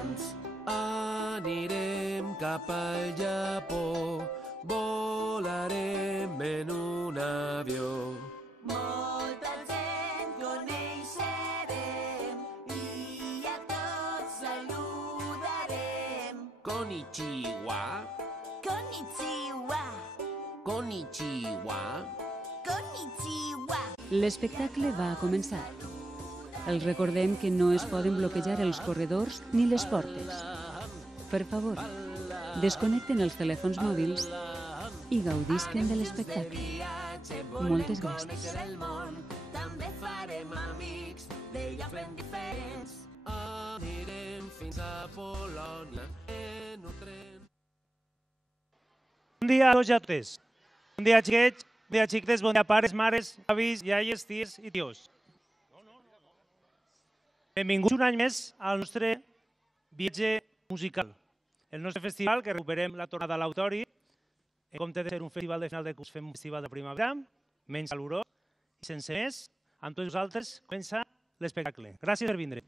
diferents. Anirem cap al Japó, volarem en un avió. Molta gent coneixerem i a tots saludarem. Konnichiwa, Konnichiwa, konnichiwa. konnichiwa. L'espectacle va començar. Els recordem que no es poden bloquejar els corredors ni les portes. Per favor, desconnecten els telèfons mòbils i gaudisquen de l'espectacle. Moltes gràcies. També farem amics de llocs ben diferents. Anirem fins a Polònia en un tren. Bon dia a tots i a totes. Bon dia, xiquets, bon dia, xiquetes, bon dia, pares, mares, avis, iaies, ties i tios. Benvinguts un any més al nostre viatge musical. El nostre festival, que recuperem la tornada a l'auditori. En compte de ser un festival de final de curs, fem un festival de primavera, menys calorós, i sense més, amb tots vosaltres, comença l'espectacle. Gràcies per vindre.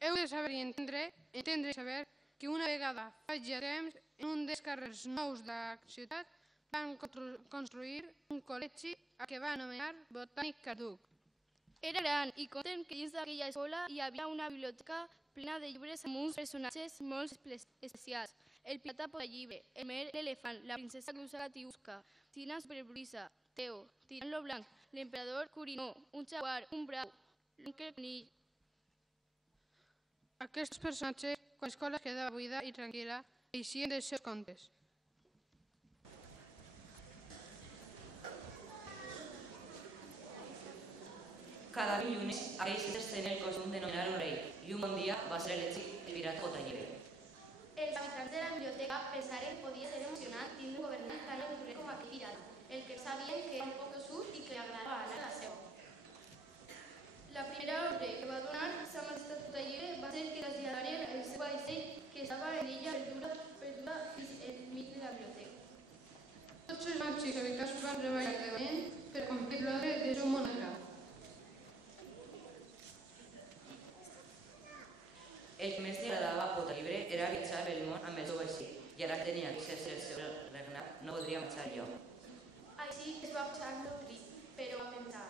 Heu de saber i entendre i saber que una vegada fa ja temps, en un dels carrers nous de la ciutat, van construir un col·legi que va anomenar Botànic Caduc. Era gran i conten que dins d'aquella escola hi havia una biblioteca plena de llibres amb uns personatges molt especials. El pirata Potallibre, el mer l'elefant, la princesa Clusa Catiusca, Tina Superbrisa, Teo, Tirant-lo Blanc, l'emperador Curinó, un jaguar, un brau, l'oncle Conill. Aquests personatges, quan l'escola quedava buida i tranquil·la, eixien dels seus contes. Cada dilluns, aquells éssers tenen el costum de nominar un rei, i un bon dia va ser elegit el pirata Potallibre. Els habitants de la biblioteca pensaren que podia ser emocionant tindre un governant tan aventurer com aquell pirata, el que sabien que era un poc tossut i que li agradava anar a la seu. La primera ordre que va donar sa majestat Potallibre va ser que traslladaren el seu vaixell que estava en l'illa perduda enmig de la biblioteca. Tots els mags i habitants van treballar de valent per complir l'ordre de seu monarca. El que més li agradava a Potallibre era viatjar pel món amb el seu vaixell, i ara que tenia que exercer el seu regnat, no podria marxar jo. Així es va posar l'oblit, però va pensar.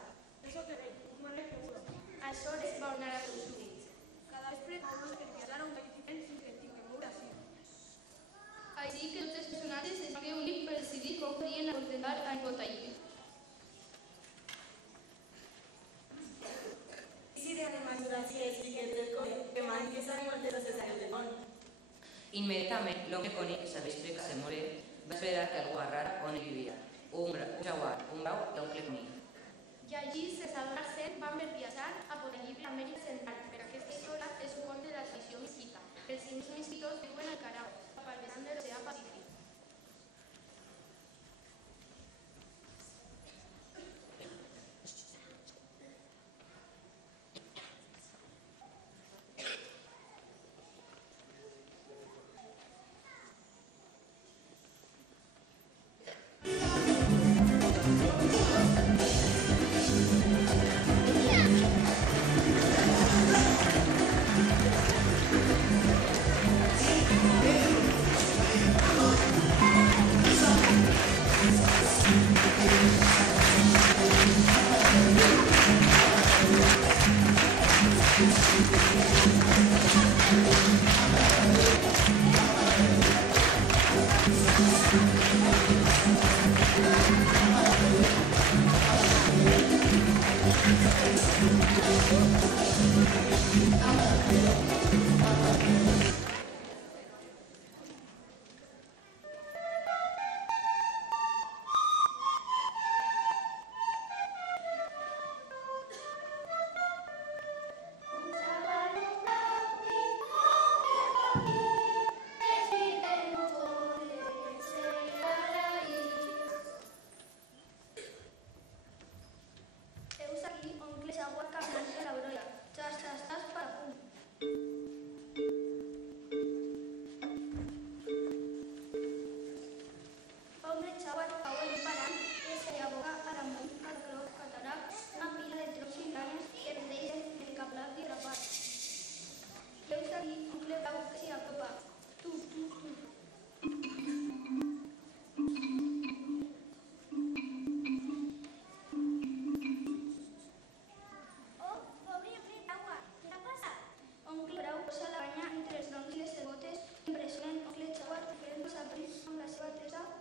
Aleshores va ordenar a tots súbdits. Cada vespre va ordenar que viatjara un país diferent fins que el tinguem d'ací. Així que tots els personatges es van reunir per decidir com podien acontentar a Potallibre. I si demanem ajuda a els xiquets del col·le, que man que s'han molt necessaris de món. Immediatament, l'home Conill, que sabia explicar-se molt bé, va esperar que algú arrara on ell vivia. Un jaguar, un brau i l'oncle Conill. I allí, sense adonar-se, van ver viatjar a Potallibre a Amèrica Central, per aquesta història és un conte de la tradició mesquita. Els indios mesquitos viuen al Carao, al vessant de l'oceà Pacífic.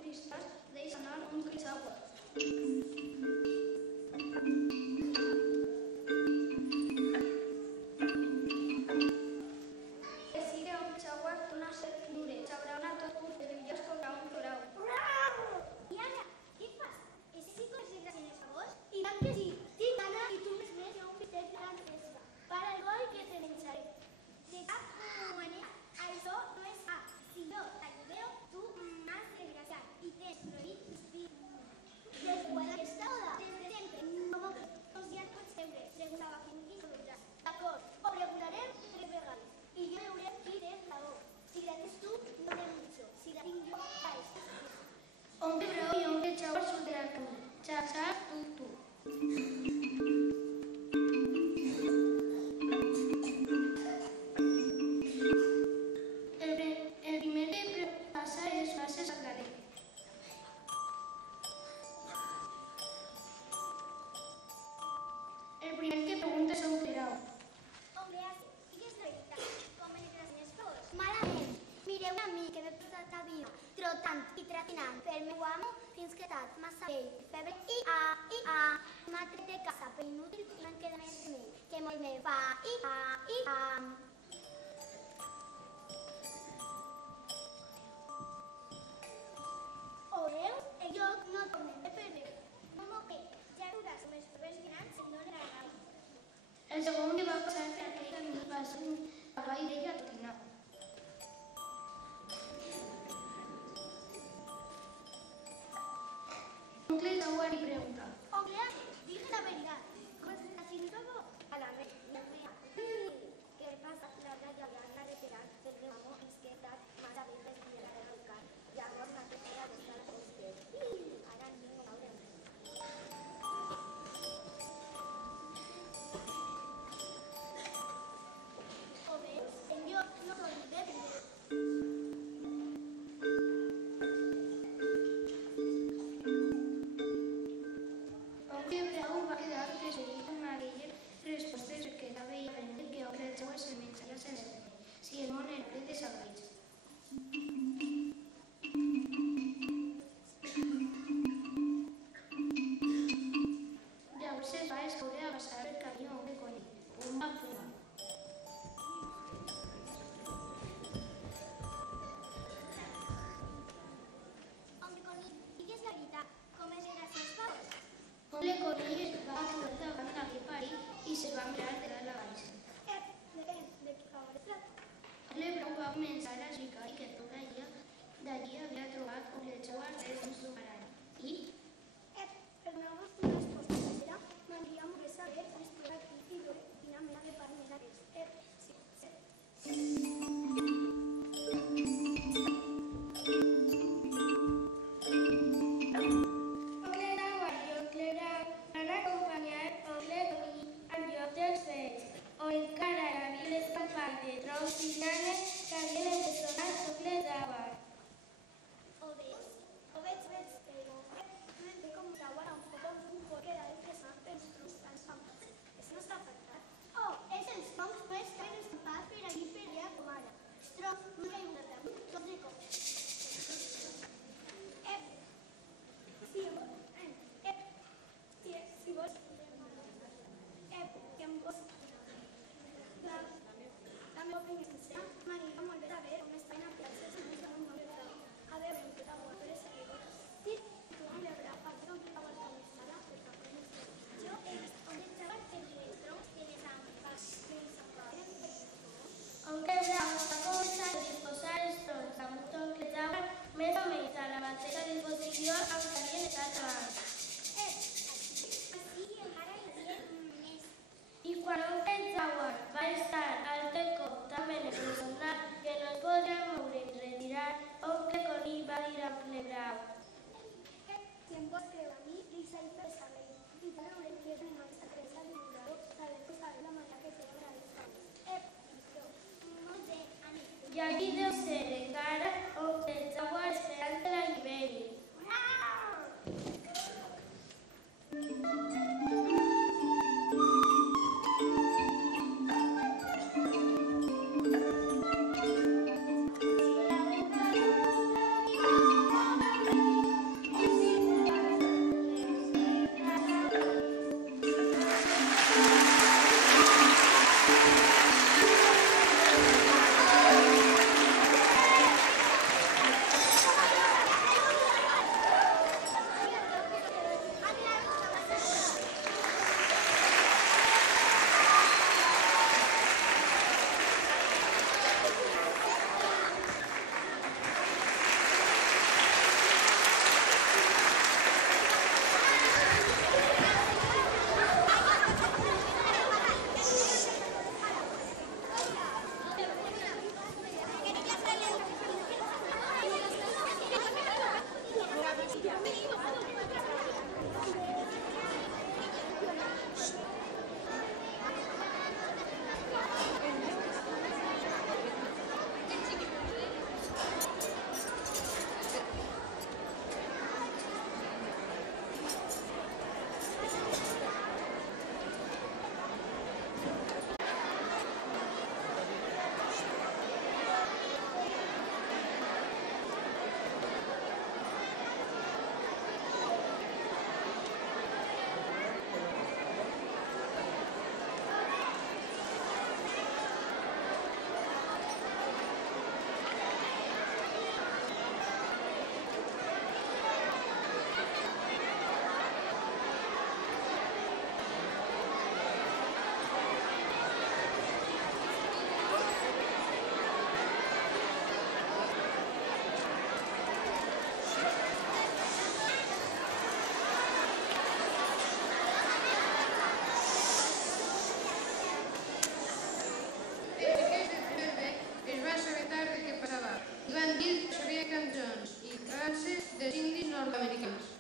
cristals deixa anar un cristau. Trotant i tratinant pel meu amo fins que estat massa vell, febre m'ha tret de casa per inútil i no em queda més remei que morir-me O veus, el lloc no tornem de perdre. No que ja veuràs com els propers grans i no l'agradava. El segon que va passar per aquell camí va ser un cavall d'ella trotinat. Oncle Jaguar li pregunta. Oncle, dije la veritat. ¿Cómo estás haciendo todo? A la vez, ¿qué pasa? La verdad ya voy a reiterar, pero vamos, es que está más a veces que la de educar. Ya no me hace nada de estar con usted. Ahora mismo, ahora mismo. Joder, yo no soy de si el món era ple de sagrits. Llavors es va escaure a passar el camí on el conill. Pumba, pumba. Oncle Conill, digues la veritat. Com és gràcies, Paus? Oncle Conill es va aturar davant d'aquell perill i se'l va mirar de dalt a baix. De què fa de plat? Oncle Brau va començar a explicar que tot d'allí havia trobat oncle Jaguar res dins d'un barall. I? Perdoneu-vos una resposta sincera. M'agradaria molt saber on es troba aquí i veure quina mena de part més aquest. Oncle Jaguar i oncle Brau van acompanyar oncle Conill al lloc dels fets, on encara hi havia l'escampat de troncs i llanes que havien empresonat oncle Jaguar. O ves, pero ve como Jaguar un poco quedar impresionado per els troncs tan estampats. Eso no està afectat. Oh, és els troncs no estan estampats per allí per allà com ara. Els troncs no hi ha una damunt, tots de cop. Si vols, que em vols... La meva opinió sincera, m'agrada molt de saber com estan aplicats els meus de un nou grau. A veure, un puta guapa de seguidors. Sí, tu no li haurà passat un puta guapa més mala, per favor, no sé. Jo he vist on estava el director de les ambas. Oncle Brau va començar a disposar els troncs amb oncle Jaguar més o menys a la mateixa disposició amb què havien estat abans. Així encara hi havia més. I quan oncle Jaguar va estar altre cop tan ben empresonat que no es podia moure ni retirar, oncle Conill va dir a oncle Brau. Si em vols creure a mi, Lisa i per saber. I per veure que és una aquesta cresa de jugador, saber la manera que té de la no sé, Ani. I aquí deu ser encara oncle Jaguar esperant que l'alliberin. cançons i danses dels indis nord-americans.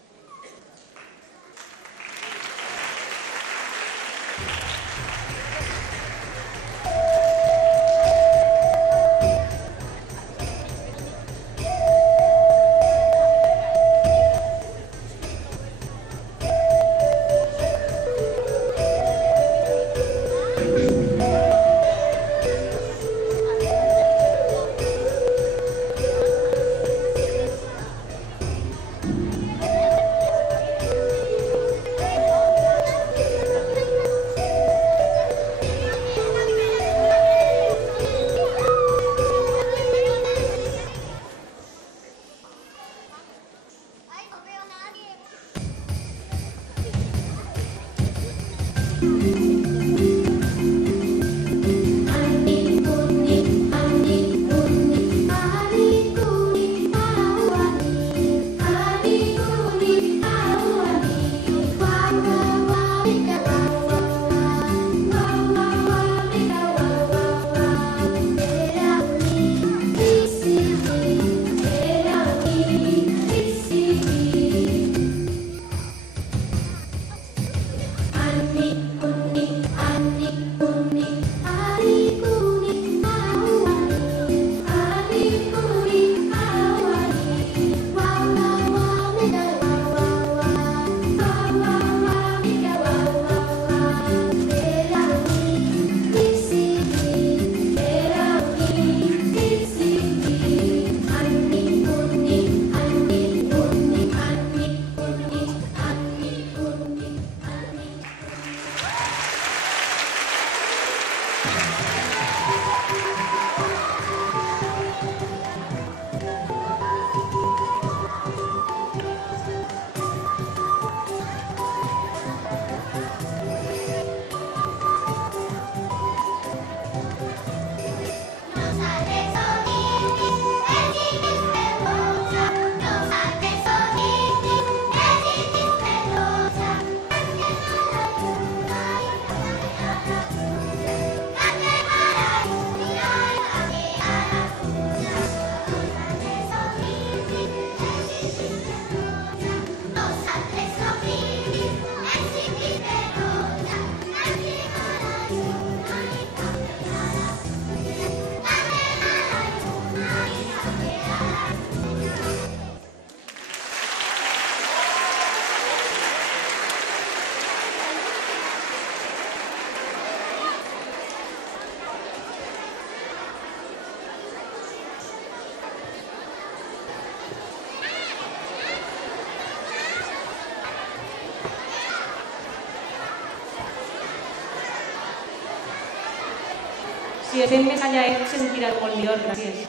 Si fem més allà, se sentirà molt millor. Gràcies.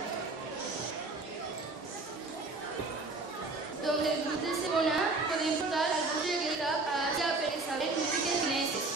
Doncs el grup de segona podem portar al vostre de cap a Àsia per saber músiques xineses.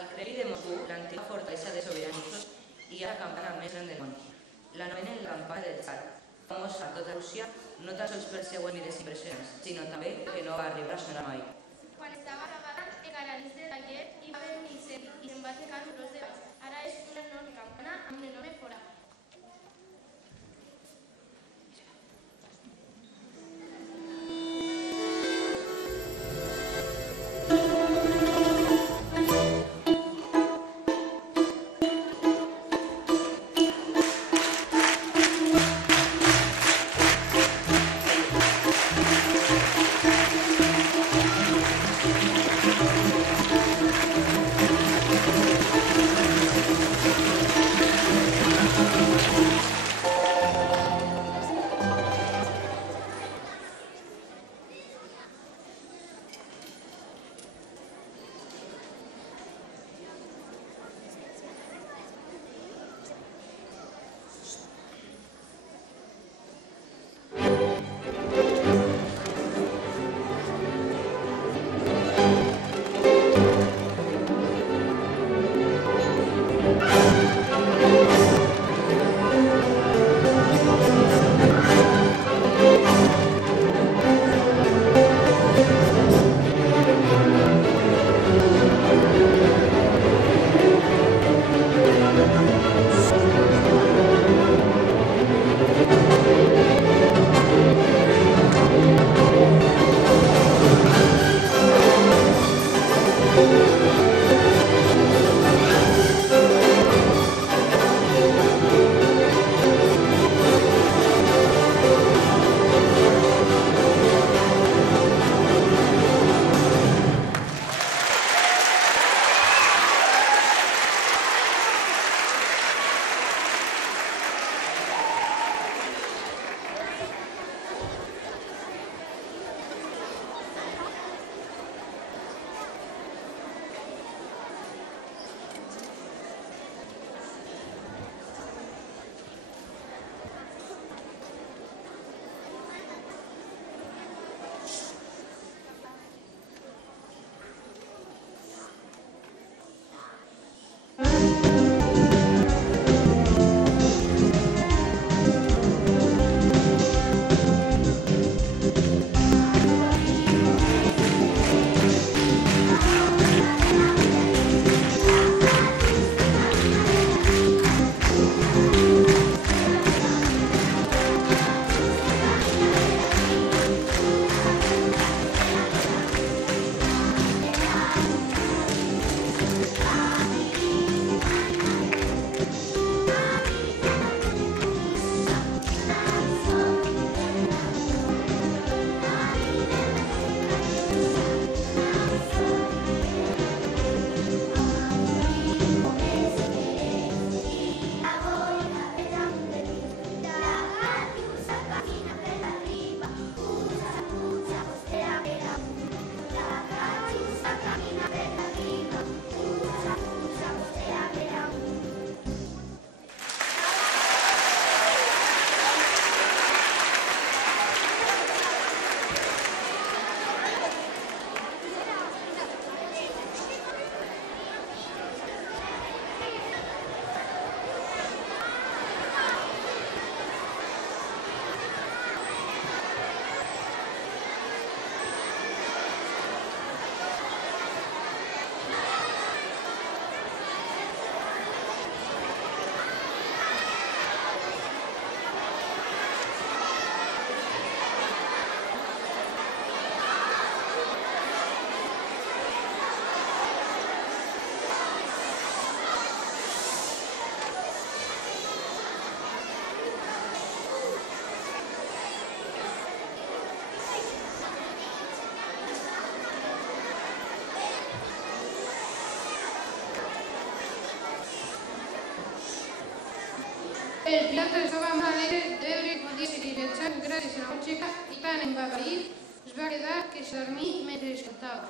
Al Kremlin de Moscú, l'antiga fortalesa de sobiranissos, hi ha la campana més gran del món. L'anomenen la campana del Tsar, famosa a tota Rússia, no tan sols per seues mides impressionants, sinó també que no va arribar a sonar mai. Quan estava apagada, encara dins de taller hi va haver un incendi i se'n va aixecar un tros de baix. Ara és una enorme campana amb un enorme forat. Nosaltres estàvem alegres de veure que podia seguir pensant gràcies a la música i tan embavaït es va quedar que se dormí mentre escoltava.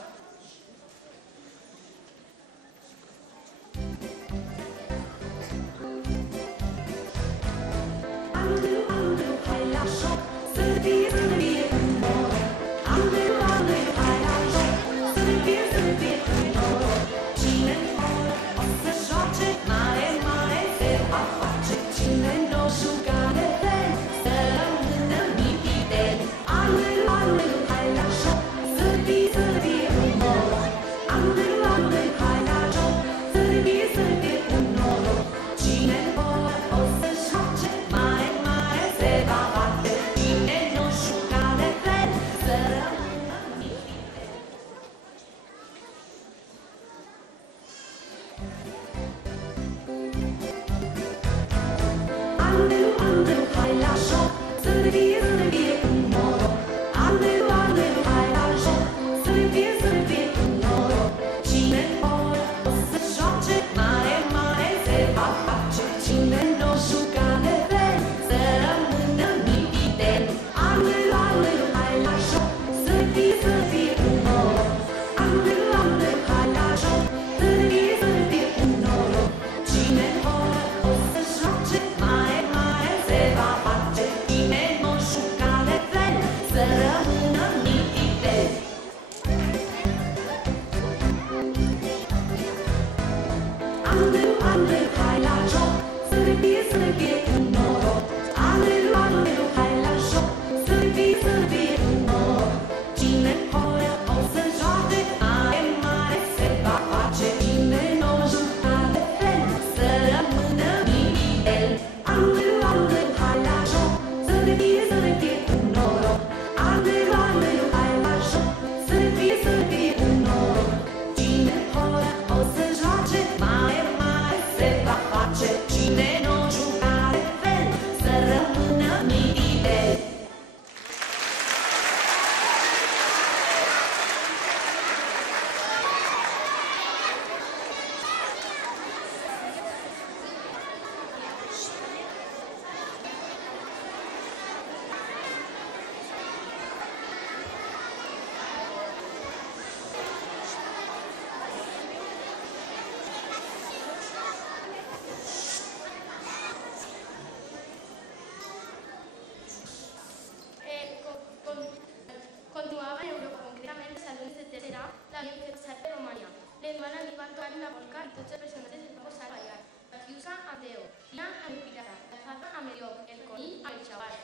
Continuava en Europa, concretament els alumnes de tercera l'havien fet passar per Romania. L'endemà li van tocar la volca i tots els personatges es van posar a ballar. La Fiusa amb Déu, Ina amb el pirata, la Fata amb el llop, el conill amb el xaval.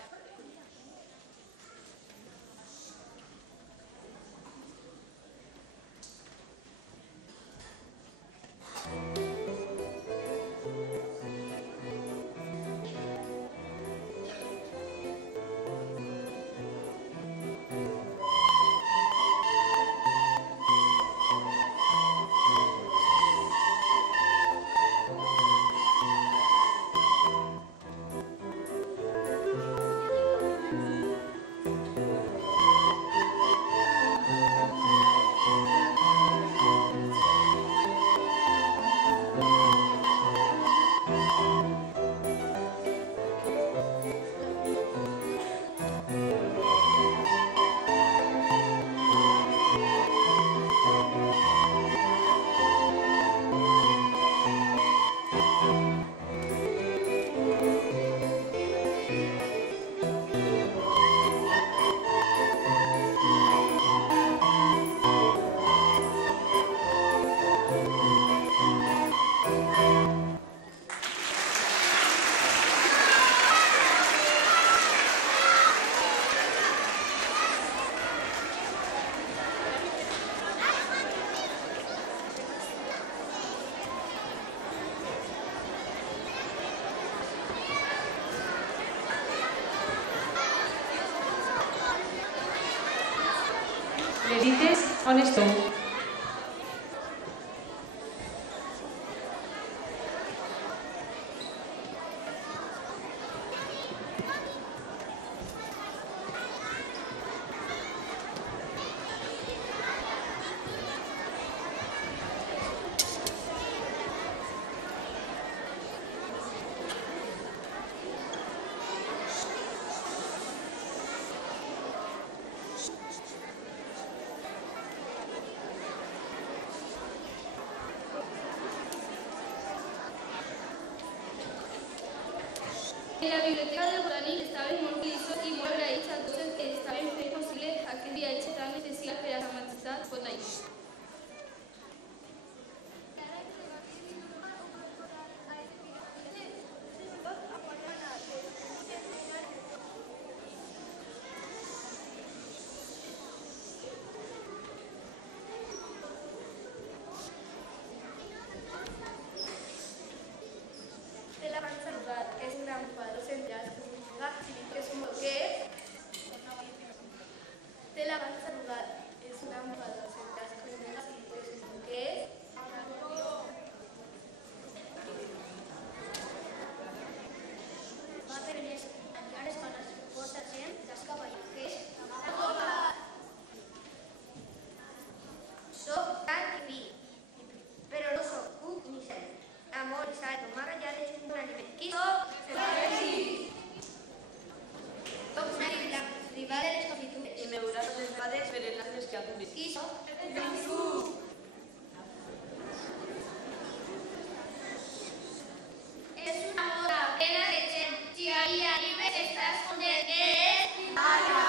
Les dites, on esteu? Festival de les Confitures. I m'hauràs les fades per les altres criatures. Qui sóc? És una boda plena de gent. Si ahí arribes estàs content. Què és? Ara!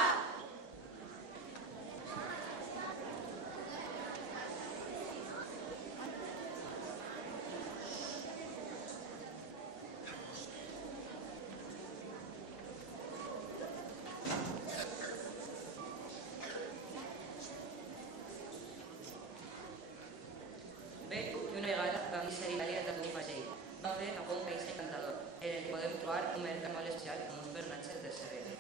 Bé, i una vegada vam ser a Itàlia de un vaixell. Vam fer cap a un país encantador, en el que podem trobar un mercat molt especial amb uns personatges del segle.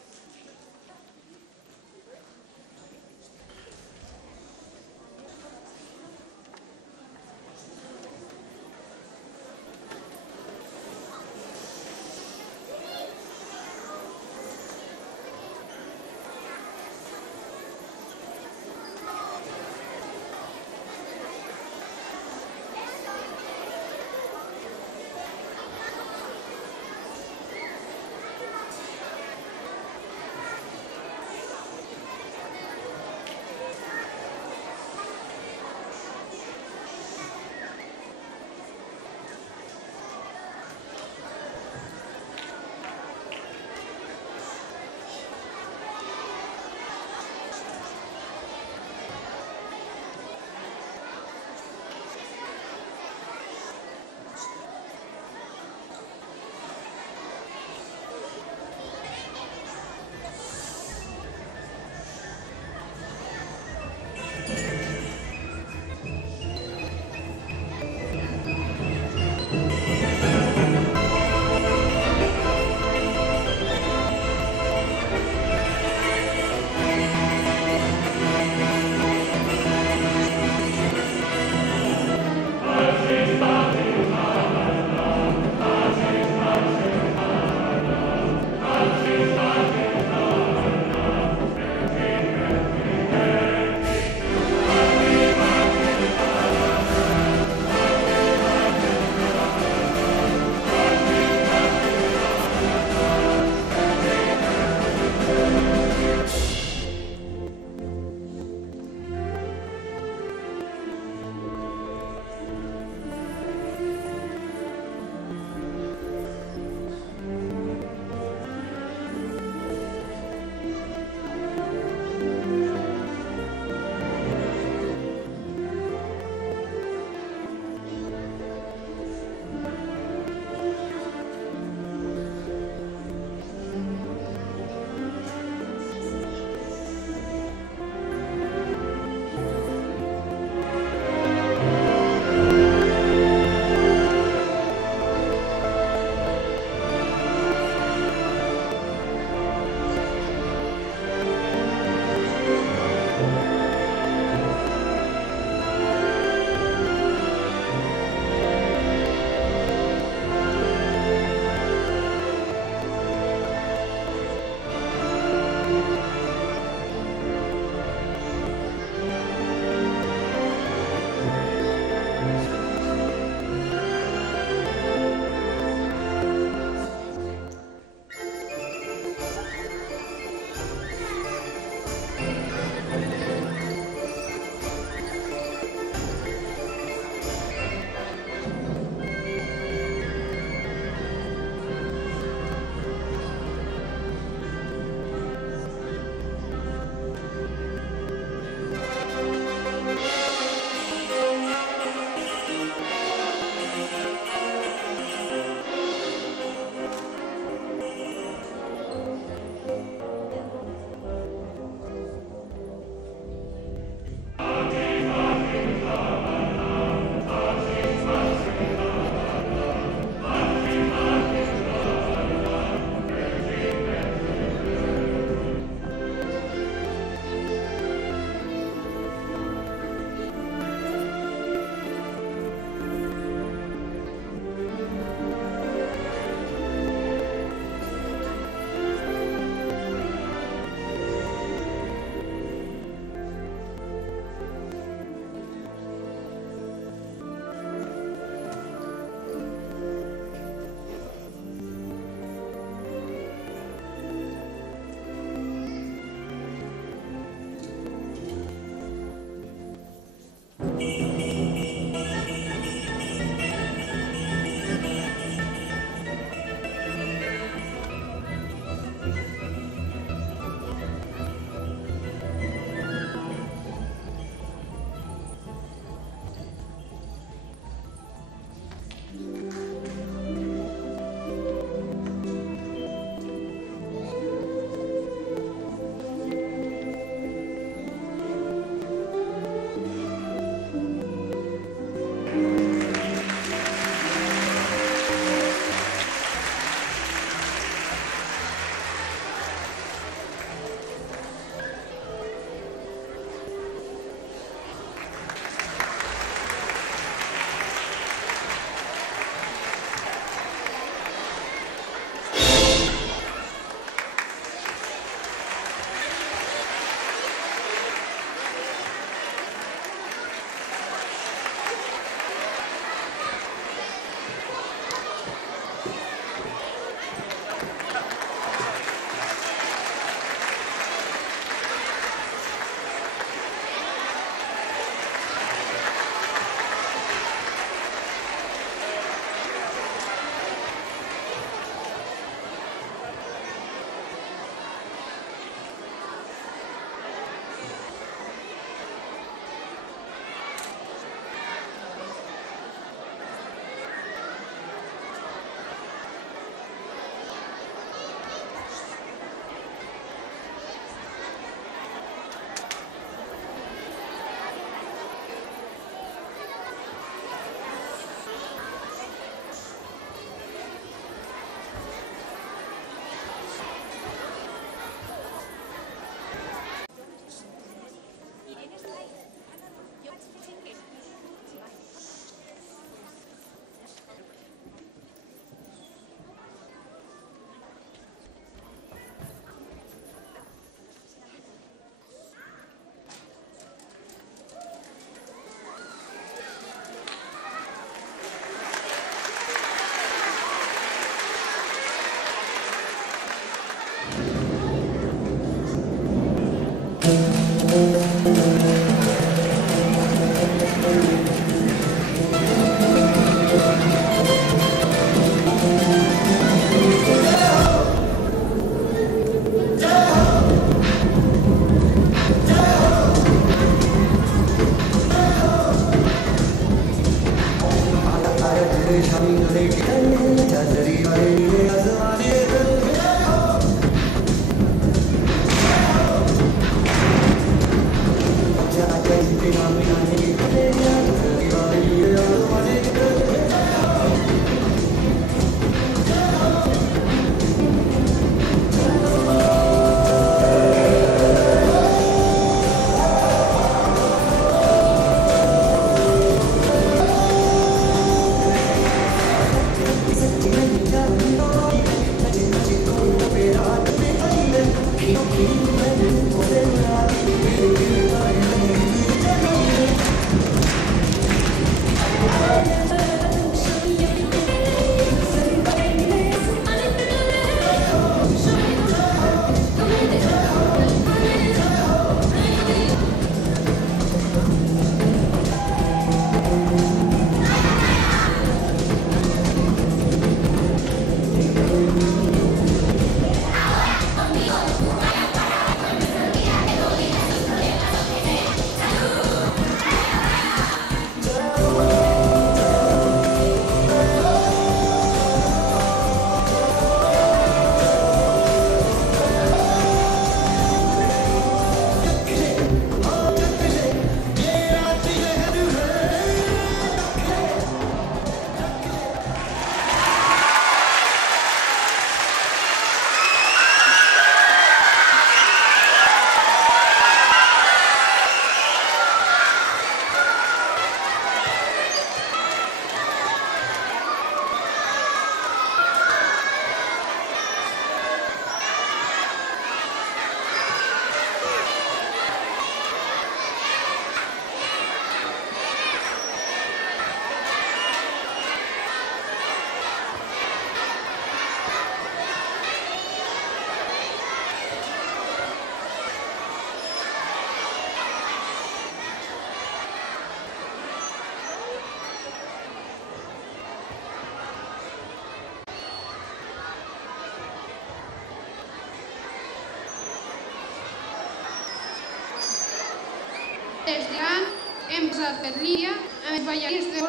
Des d'Iran hem posat per línia amb els ballarins de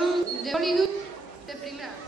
Bollywood de primera.